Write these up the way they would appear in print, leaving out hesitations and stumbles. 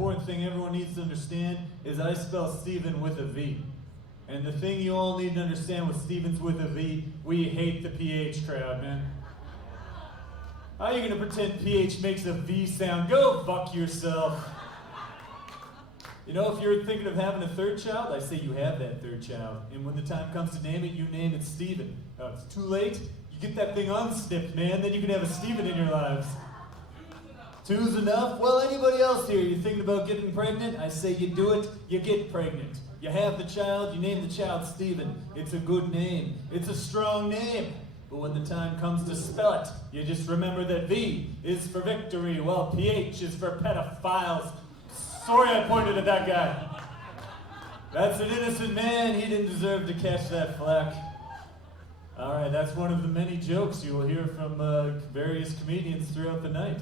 important thing everyone needs to understand is I spell Steven with a V. And the thing you all need to understand with Stevens with a V, we hate the PH crowd, man. How are you gonna pretend PH makes a V sound? Go fuck yourself. You know, if you're thinking of having a third child, I say you have that third child. And when the time comes to name it, you name it Steven. It's too late. You get that thing unsnipped, man, then you can have a Steven in your lives. Two's enough? Well, anybody else here, you thinking about getting pregnant? I say you do it, you get pregnant. You have the child, you name the child Steven. It's a good name. It's a strong name. But when the time comes to spell it, you just remember that V is for victory, while PH is for pedophiles. Sorry I pointed at that guy. That's an innocent man. He didn't deserve to catch that flack. All right, that's one of the many jokes you will hear from various comedians throughout the night.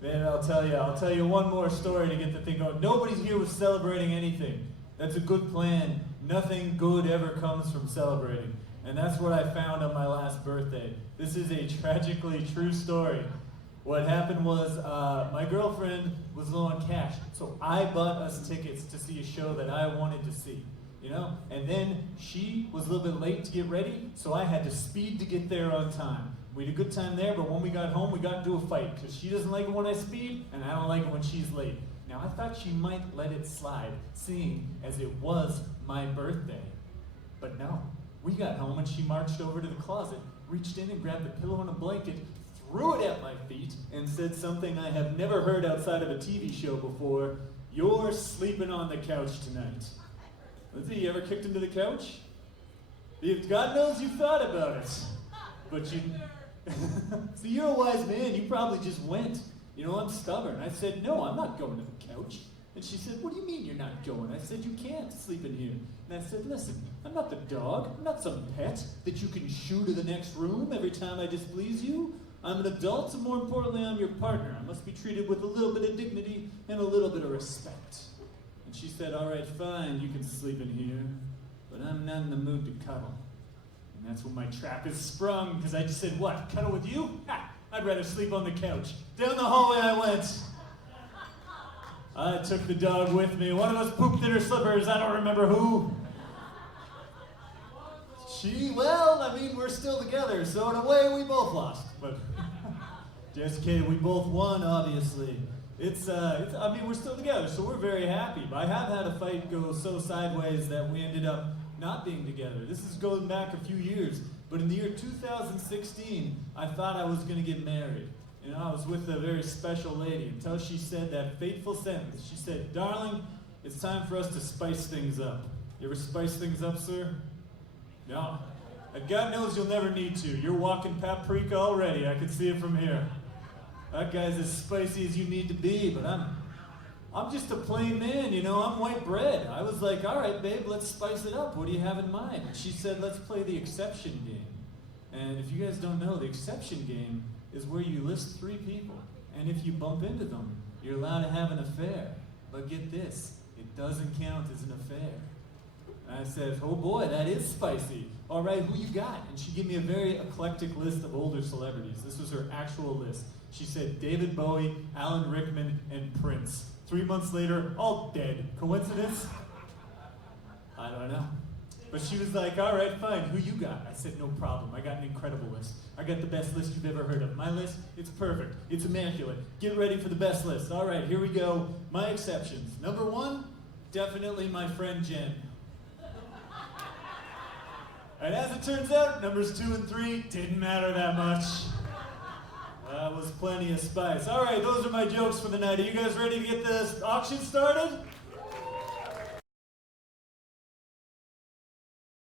Man, I'll tell you one more story to get the thing going. Nobody here was celebrating anything. That's a good plan. Nothing good ever comes from celebrating. And that's what I found on my last birthday. This is a tragically true story. What happened was my girlfriend was low on cash, so I bought us tickets to see a show that I wanted to see, you know? And then she was a little bit late to get ready, so I had to speed to get there on time. We had a good time there, but when we got home, we got into a fight, because she doesn't like it when I speed, and I don't like it when she's late. Now, I thought she might let it slide, seeing as it was my birthday. But no, we got home and she marched over to the closet, reached in and grabbed a pillow and a blanket, threw it at my feet, and said something I have never heard outside of a TV show before: "You're sleeping on the couch tonight." Lindsay, you ever kicked into the couch? God knows you thought about it, but you... So you're a wise man, you probably just went. You know, I'm stubborn. I said, "No, I'm not going to the couch." And she said, "What do you mean you're not going?" I said, "You can't sleep in here." And I said, "Listen, I'm not the dog. I'm not some pet that you can shoo to the next room every time I displease you. I'm an adult, and more importantly, I'm your partner. I must be treated with a little bit of dignity and a little bit of respect." And she said, "All right, fine, you can sleep in here, but I'm not in the mood to cuddle." And that's when my trap is sprung, because I just said, "What, cuddle with you? Ha! I'd rather sleep on the couch." Down the hallway I went. I took the dog with me. One of us pooped in her slippers. I don't remember who. We're still together, so in a way we both lost. But just kidding, we both won, obviously. We're still together, so we're very happy. But I have had a fight go so sideways that we ended up not being together. This is going back a few years, but in the year 2016, I thought I was going to get married. You know, I was with a very special lady until she said that fateful sentence. She said, "Darling, it's time for us to spice things up." You ever spice things up, sir? No. And God knows you'll never need to. You're walking paprika already. I can see it from here. That guy's as spicy as you need to be, but I'm just a plain man, you know, I'm white bread. I was like, "All right, babe, let's spice it up. What do you have in mind?" And she said, "Let's play the exception game." And if you guys don't know, the exception game is where you list 3 people, and if you bump into them, you're allowed to have an affair. But get this, it doesn't count as an affair. And I said, "Oh boy, that is spicy. All right, who you got?" And she gave me a very eclectic list of older celebrities. This was her actual list. She said David Bowie, Alan Rickman, and Prince. 3 months later, all dead. Coincidence? I don't know. But she was like, "All right, fine, who you got?" I said, "No problem, I got an incredible list. I got the best list you've ever heard of. My list, it's perfect, it's immaculate. Get ready for the best list. All right, here we go. My exceptions. Number 1, definitely my friend Jen. And as it turns out, numbers 2 and 3 didn't matter that much. That was plenty of spice. All right, those are my jokes for the night. Are you guys ready to get this auction started?